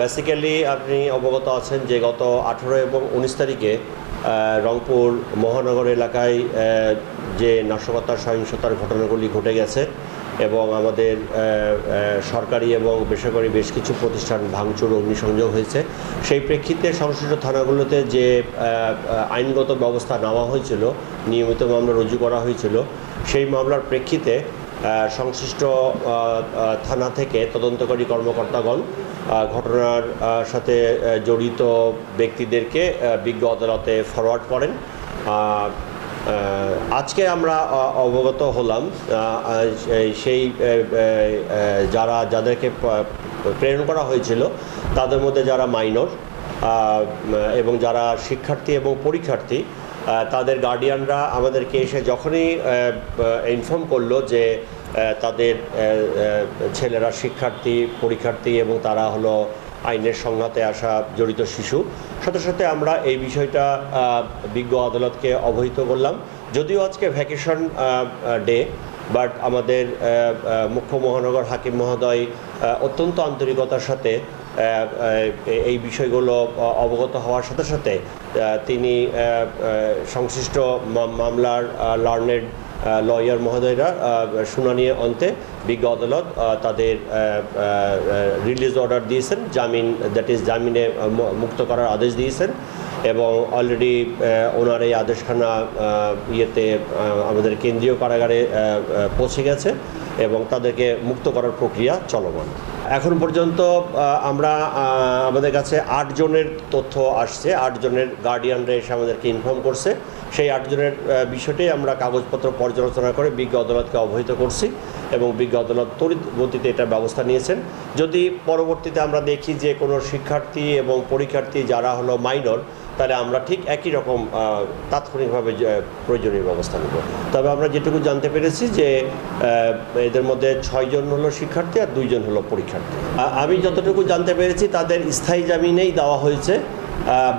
Basically আপনি অবগত আছেন যে গত আঠেরো এবং উনিশ তারিখে রংপুর মহানগর এলাকায় যে নাশকতার সহিংসতার ঘটনাগুলি ঘটে গেছে এবং আমাদের সরকারি এবং বেসরকারি বেশ কিছু প্রতিষ্ঠান ভাঙচুর, অগ্নিসংযোগ হয়েছে। সেই প্রেক্ষিতে সংশ্লিষ্ট থানাগুলোতে যে আইনগত ব্যবস্থা নেওয়া হয়েছিল, নিয়মিত মামলা রুজু করা হয়েছিল, সেই মামলার প্রেক্ষিতে সংশ্লিষ্ট থানা থেকে তদন্তকারী কর্মকর্তাগণ ঘটনার সাথে জড়িত ব্যক্তিদেরকে বিজ্ঞ আদালতে ফরওয়ার্ড করেন। আজকে আমরা অবগত হলাম সেই- যারা, যাদেরকে প্রেরণ করা হয়েছিল, তাদের মধ্যে যারা মাইনর এবং যারা শিক্ষার্থী এবং পরীক্ষার্থী তাদের গার্ডিয়ানরা আমাদেরকে এসে যখনই ইনফর্ম করল যে তাদের ছেলেরা শিক্ষার্থী, পরীক্ষার্থী এবং তারা হলো আইনের সংঘাতে আসা জড়িত শিশু, সাথে সাথে আমরা এই বিষয়টা বিজ্ঞ আদালতকে অবহিত করলাম। যদিও আজকে ভ্যাকেশন ডে বাট আমাদের মুখ্য মহানগর হাকিম মহোদয় অত্যন্ত আন্তরিকতার সাথে এই বিষয়গুলো অবগত হওয়ার সাথে সাথে তিনি সংশ্লিষ্ট মামলার লার্নেড লয়ার মহোদয়রা শুনানি অন্তে বিজ্ঞ আদালত তাদের রিলিজ অর্ডার দিয়েছেন, জামিন দ্যাট ইজ জামিনে মুক্ত করার আদেশ দিয়েছেন এবং অলরেডি ওনার এই আদেশখানা ইয়েতে আমাদের কেন্দ্রীয় কারাগারে পৌঁছে গেছে এবং তাদেরকে মুক্ত করার প্রক্রিয়া চলমান। এখন পর্যন্ত আমরা আমাদের কাছে আট জনের তথ্য আসছে, আট জনের গার্ডিয়ানরা এসে আমাদেরকে ইনফর্ম করছে। সেই আটজনের বিষয়টি আমরা কাগজপত্র পর্যালোচনা করে বিজ্ঞ আদালতকে অবহিত করছি এবং বিজ্ঞ আদালত তড়িৎ গতিতে এটা ব্যবস্থা নিয়েছেন। যদি পরবর্তীতে আমরা দেখি যে কোনো শিক্ষার্থী এবং পরীক্ষার্থী যারা হলো মাইনর, তাহলে আমরা ঠিক একই রকম তাৎক্ষণিকভাবে প্রয়োজনীয় ব্যবস্থা নেব। তবে আমরা যেটুকু জানতে পেরেছি যে এদের মধ্যে ছয়জন হলো শিক্ষার্থী আর দুইজন হলো পরীক্ষার্থী। আমি যতটুকু জানতে পেরেছি তাদের স্থায়ী জামিনেই দেওয়া হয়েছে।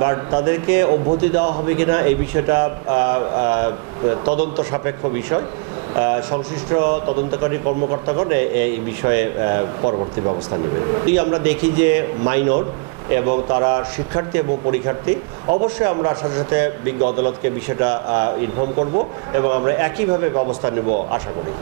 বাট তাদেরকে অব্যাহতি দেওয়া হবে কিনা এই বিষয়টা তদন্ত সাপেক্ষ বিষয়। সংশ্লিষ্ট তদন্তকারী কর্মকর্তাগণ এই বিষয়ে পরবর্তী ব্যবস্থা নেবেন। যদি আমরা দেখি যে মাইনর এবং তারা শিক্ষার্থী এবং পরীক্ষার্থী, অবশ্যই আমরা সাথে সাথে বিজ্ঞ আদালতকে বিষয়টা ইনফর্ম করব এবং আমরা একইভাবে ব্যবস্থা নেব, আশা করি।